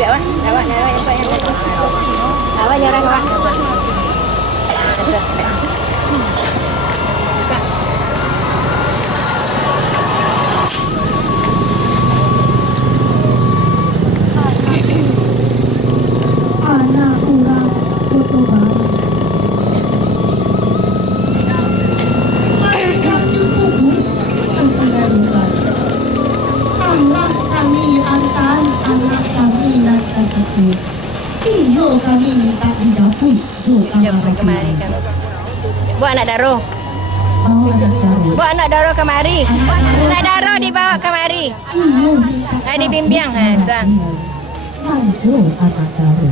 Anak kurang foto baru. Anak kami antar anak kami nanti satu. Iyo kami minta didapui. Kemari kan. Bu anak Daro. Oh, anak baru. Bu anak Daro kemari. Anak Daro dibawa kemari. Iyo minta. Tadi bimbing tuan. Manjo anak baru.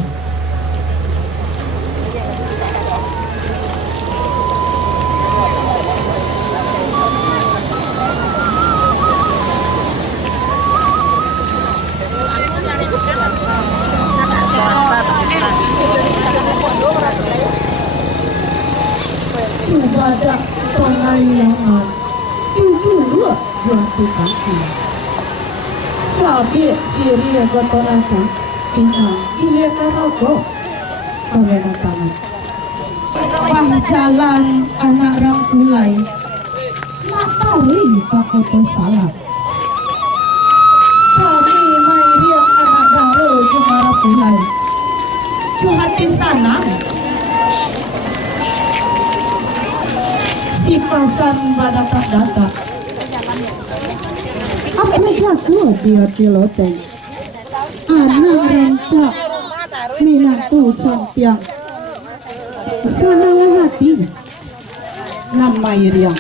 Subada pengayangan tujuh dua jatuh kaki. Cabai sirih kotor aku tinggal pilih rokok kawenan tangan. Bang jalan anak rangkulai matari pakoto salah. Kami mairiak anak Daro jumara pulai. Juhati sanang si pasan pada tak datang. Aku jatuh dia piloteng. Anak rancak minatu santiang. Sana hati nan mairiang.